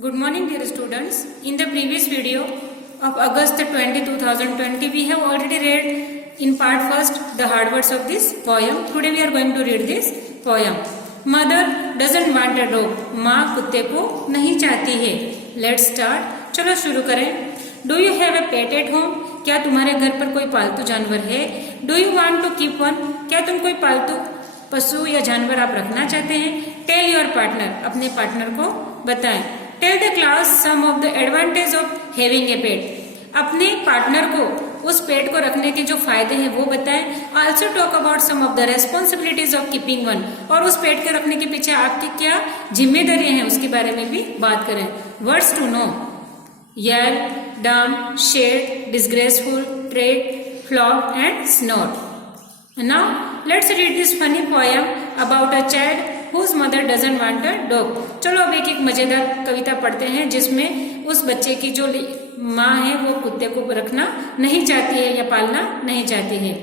Good morning, dear students. In the previous video of August 20, 2020, we have already read in part first the hard words of this poem. Today we are going to read this poem. Mother doesn't want a dog. माँ कुत्ते को नहीं चाहती है. Let's start. चलो शुरू करें. Do you have a pet at home? क्या तुम्हारे घर पर कोई पालतू जानवर है? Do you want to keep one? क्या तुम कोई पालतू पशु या जानवर आप रखना चाहते हैं? Tell your partner. अपने पार्टनर को बताएं. Tell the class some of the advantage of having a pet. अपने पार्टनर को उस पेट को रखने के जो फायदे हैं वो बताएं. Also talk about some of the responsibilities of keeping one. और उस पेट के रखने के पीछे आपकी क्या जिम्मेदारियां हैं उसके बारे में भी बात करें. Words to know: yell, dumb, shed, disgraceful, treat, flop and snort. Now let's read this funny poem about a child whose mother doesn't want a dog. चलो अब एक मजेदार कविता पढ़ते हैं जिसमें उस बच्चे की जो माँ है वो कुत्ते को रखना नहीं चाहती है या पालना नहीं चाहती है.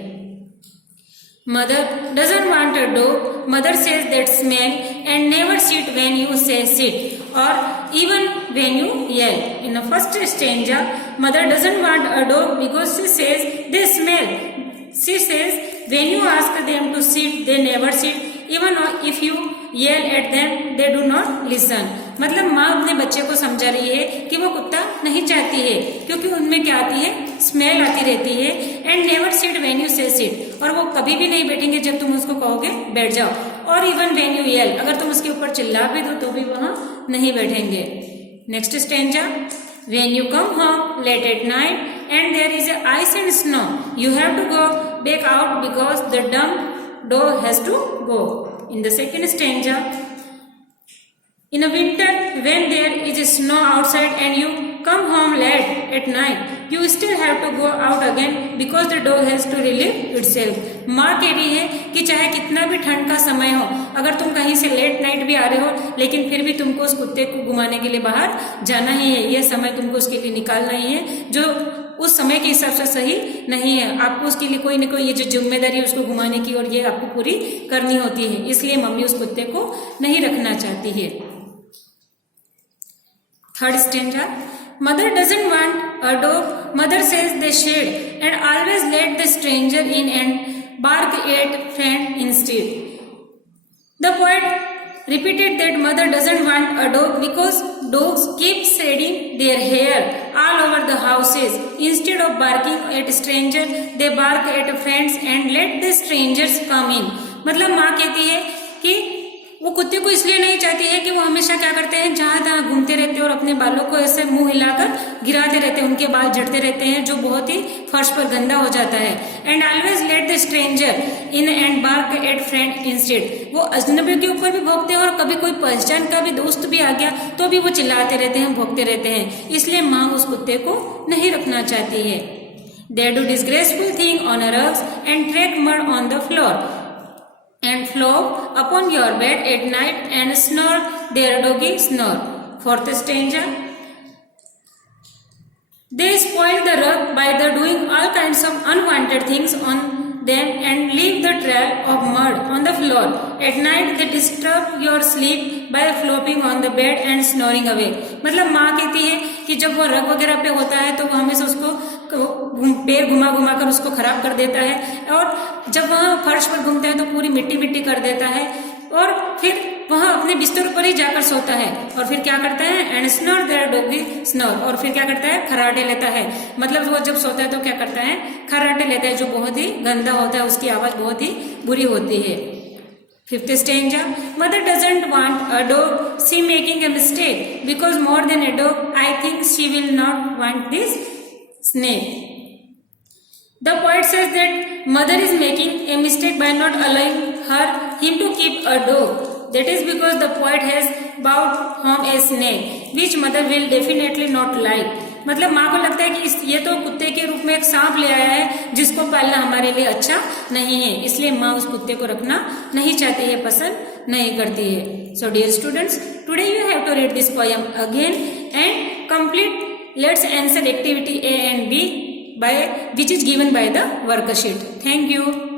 Mother doesn't want a dog. Mother says that smell and never sit when you say sit or even when you yell. In the first stanza, mother doesn't want a dog because she says they smell. She says when you ask them to sit, they never sit. Even if you yell at them, they do not listen. मतलब माँ अपने बच्चे को समझा रही है कि वो कुत्ता नहीं चाहती है क्योंकि उनमें क्या आती है, स्मेल आती रहती है. And never seat when you से सिट, और वो कभी भी नहीं बैठेंगे जब तुम उसको कहोगे बैठ जाओ. और इवन व्हेन यू येल, अगर तुम उसके ऊपर चिल्ला भी दो तो भी वहां नहीं बैठेंगे. Next stanza. When you come home late at night and there is ice and snow, you have to go back out because the dumb dog has to go. In the second stanza, in a winter when there is snow outside and you come home late at night, you still have to go out again because the dog has to relieve itself. माँ कह रही है कि चाहे कितना भी ठंड का समय हो, अगर तुम कहीं से लेट नाइट भी आ रहे हो लेकिन फिर भी तुमको उस कुत्ते को घुमाने के लिए बाहर जाना ही है. यह समय तुमको उसके लिए निकालना ही है जो उस समय के हिसाब से सही नहीं है. आपको उसके लिए कोई न कोई ये जो जिम्मेदारी है उसको घुमाने की और ये आपको पूरी करनी होती है. इसलिए मम्मी उस कुत्ते को नहीं रखना चाहती है. Third stanza. Mother doesn't want a dog. Mother says they shed and always let the stranger in and bark at friend instead. The poet repeated that mother doesn't want a dog because dogs keep shedding their hair all over the houses. Instead of barking at stranger, they bark at friends and let the strangers come in. मतलब माँ कहती है कि वो कुत्ते को इसलिए नहीं चाहती है कि वो हमेशा क्या करते हैं, जहां तहां घूमते रहते हैं और अपने बालों को ऐसे मुंह हिलाकर गिराते रहते हैं. उनके बाल झड़ते रहते हैं जो बहुत ही फर्श पर गंदा हो जाता है. And always let the stranger in and bark at friend instead. वो अजनबी के ऊपर भी भौंकते हैं और कभी कोई पहचान का भी दोस्त भी आ गया तो भी वो चिल्लाते रहते हैं, भौंकते रहते हैं. इसलिए माँ उस कुत्ते को नहीं रखना चाहती है. They do disgraceful thing on a rugs and track mud on the floor and flop upon your bed at night and snore their doggy snore. Fourth stanza. They spoil the rug by the doing all kinds of unwanted things on them and leave the trail of mud on the floor. At night they disturb your sleep by flopping on the bed and snoring away. मतलब माँ कहती है कि जब वो रग वगैरह पे होता है तो वो हमेशा उसको पैर घुमा घुमा कर उसको खराब कर देता है और जब वहाँ फर्श पर घूमता है तो पूरी मिट्टी मिट्टी कर देता है और फिर वहाँ अपने बिस्तर पर ही जाकर सोता है. और फिर क्या करता है, and snore their doggy snore, और फिर क्या करता है, खर्राटे लेता है. मतलब वो जब सोता है तो क्या करता है, खर्राटे लेता है जो बहुत ही गंदा होता है, उसकी आवाज बहुत ही बुरी होती है. Fifth stanza. Mother doesn't want a dog, she making a mistake because more than a dog I think she will not want this snake. The poet says that mother is making a mistake by not allowing him to keep a dog. That is because the poet has brought home a snake, which mother will definitely not like. मतलब माँ को लगता है कि ये तो कुत्ते के रूप में एक सांप ले आया है जिसको पालना हमारे लिए अच्छा नहीं है, इसलिए माँ उस कुत्ते को रखना नहीं चाहती है, पसंद नहीं करती है. So dear students, today you have to read this poem again and complete. Let's answer activity A and B which is given by the worksheet. Thank you.